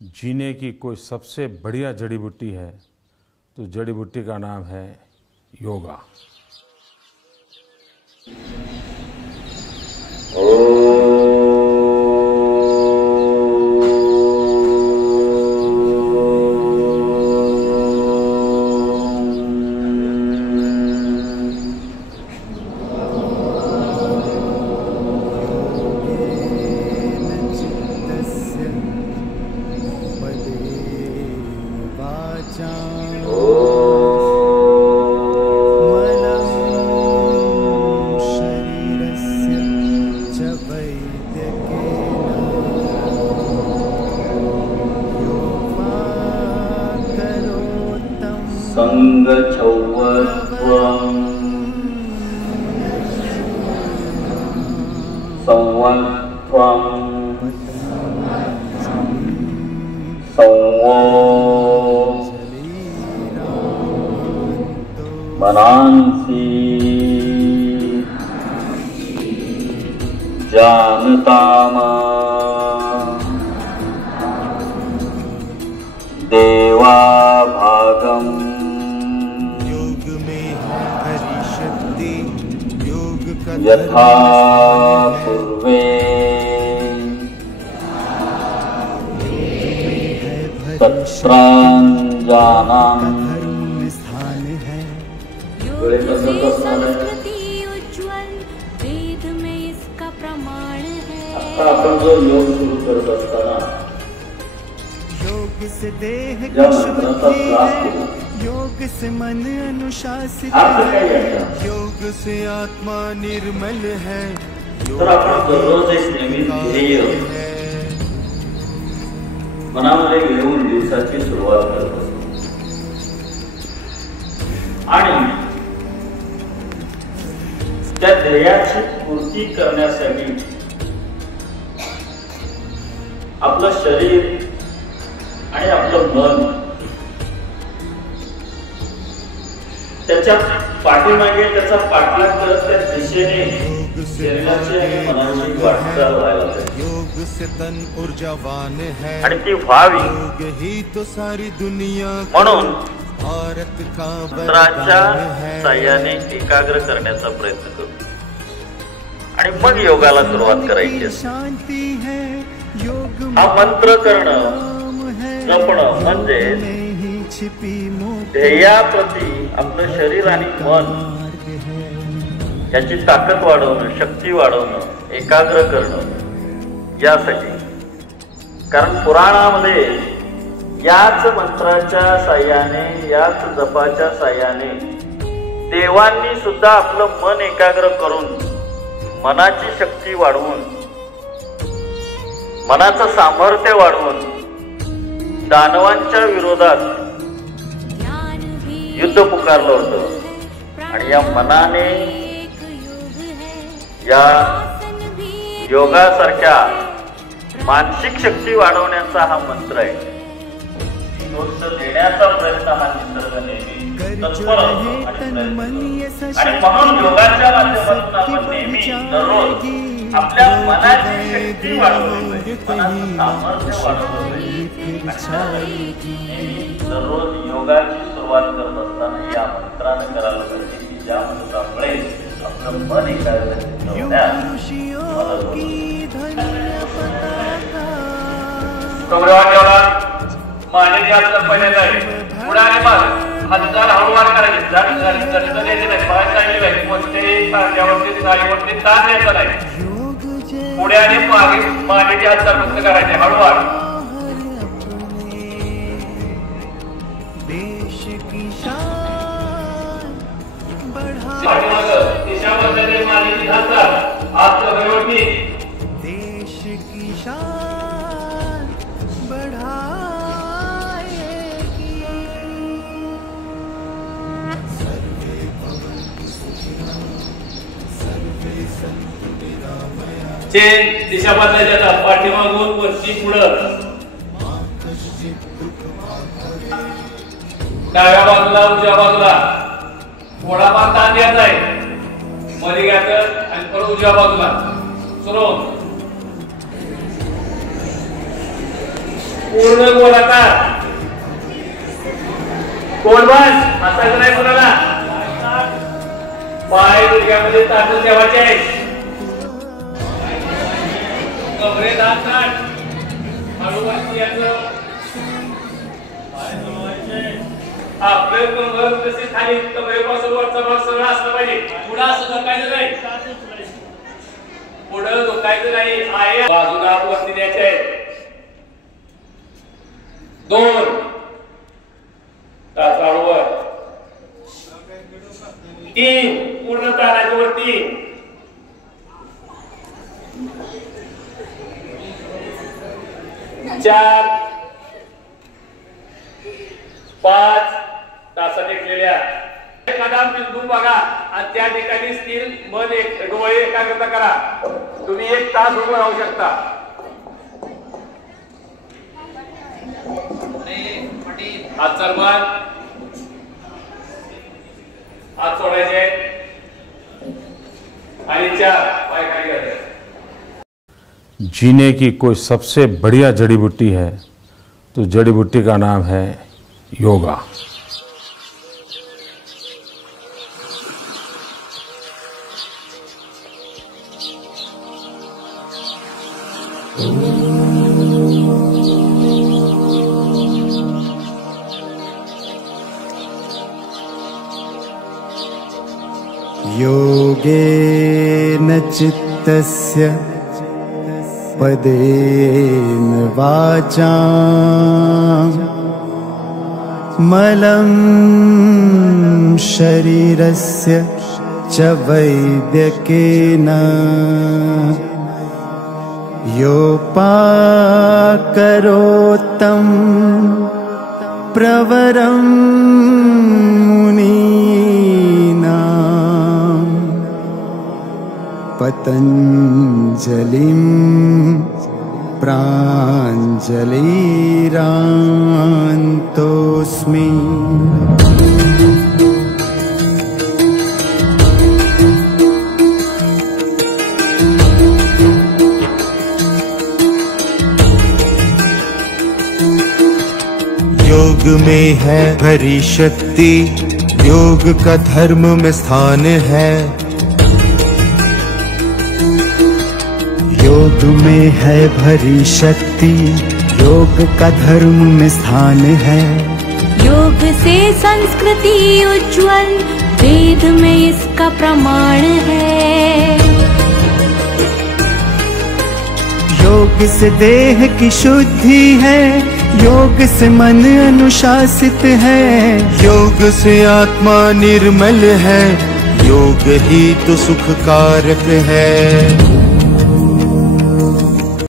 जीने की कोई सबसे बढ़िया जड़ी बूटी है तो जड़ी बूटी का नाम है योगा। मनांसि जानतामा देवा भागम योग में हरि शक्ति योग का यथा पूर्वे तत्रांजानाम संस्कृति उज्ज्वल वेद में इसका प्रमाण है। आपण जो योग सुरू करत असताना योग से देह की शुद्धि है, योग से मन अनुशासित है, योग से आत्मा निर्मल है। तर आपण दररोज एक नवीन ध्येय मनामध्ये घेऊन दिवसाची सुरुवात करत असतो आणि त्या ध्येयाची पूर्ती करण्यासाठी आपलं शरीर आणि आपलं मन त्याच्या पाठीमागे त्याचा पाठलाग करत त्या दिशेने शरीराची आणि मनाची वाटचाल व्हायला पाहिजे। योग से तन ऊर्जावान है आणि ती व्हावी योग ही तो सारी दुनिया म्हणून भारत का मंत्राच्या साह्याने एकाग्र करण्याचा प्रयत्न करू आणि मग योगाला सुरुवात करायची। शांति है योग हा मंत्र करणं जपणं म्हणजे ध्येयाप्रती आपलं शरीर आणि मन याची ताकद वाढवणं, शक्ती वाढवणं, एकाग्र करणं यासाठी। कारण पुराणामध्ये याच मंत्राच्या साह्याने याच जपाच्या साह्याने देवांनी सुद्धा आपलं मन एकाग्र करून मनाची शक्ती वाढवून मनाचं सामर्थ्य वाढवून दानवांच्या विरोधात युद्ध पुकारलं होतं। आणि या मनाने या योगासारख्या मानसिक शक्ती वाढवण्याचा हा मंत्र आहे। देण्याचा प्रयत्न हा निसर्ग नेहमी तत्पर असतो आणि म्हणून योगाच्या माध्यमातून आपण नेहमी दररोज आपल्या मनाची शक्ती वाढवली पाहिजे, मनाचं सामर्थ्य वाढवलं पाहिजे। दररोज योगाची सुरुवात करत असताना या मंत्रानं करायला पाहिजे की ज्या मंत्रामुळे आपलं मन एकाग्र ठेवण्यास मदत होते। मानेची हालचाल पहिल्यांदा आहे, पुढे आणि माग हालचाल हळूवार करायची, झटकन द्यायची नाही, पाय चालली नाही, कोणत्याही खांद्यावरती साडीवरती ताण द्यायचा नाही। पुढे आणि मागे मानेची हालचाल फक्त करायची हळूवार। दिशामध्ये मानेची हालचाल हात वरती देश की शान बढ़ाएगी। चेन दिशा बदलायची, आता पाठीमागून वरती पुढं, डाव्या बाजूला उजव्या बाजूला थोडाफार ताण द्यायचा आहे, मध्ये घ्यायचं आणि परत उजव्या बाजूला सुरू पूर्ण गोलाकार कोलबस असायचं नाही कोणाला. पाय गुडघ्यामध्ये ताटून ठेवायचे आहे. कमरे दात हळूवाची याचं आपलं कंबर तशी खाली कमरेपासून वरचा भाग सगळं असलं पाहिजे. पुढं असं धकायचं नाही. पुढं धोकायचं नाही. आहे बाजूला वरती द्यायचे आहे. 2 तास हळूवर 3 पूर्ण तालाच्या वरती 4 5 तासा टेकलेल्या. एखादा बिंदू बघा आणि त्या ठिकाणी स्थिर मन डोळे एकाग्रता करा. तुम्ही 1 तास उभं राहू शकता. हात सरमान हात सोडायचे आणि 4 पाय खाली घ्यायचे. जीने की कोई सबसे बढ़िया जड़ी बूटी है तो जड़ी बूटी का नाम है योगा. योगेन चित्तस्य पदेन वाचा मलं शरीरस्य च वैद्यकेन योपाकरोत्तं प्रवरं मुनीनां पतञ्जलिं प्राञ्जलिरान्तोऽस्मि. योग में है भरी शक्ति, योग का धर्म में स्थान है. योग में है भरी शक्ति, योग का धर्म में स्थान है. योग से संस्कृति उज्ज्वल, वेद में इसका प्रमाण है. योग से देह की शुद्धि है, योग से मन अनुशासित है. योग से आत्मा निर्मल है, योग ही तो सुख कारक है.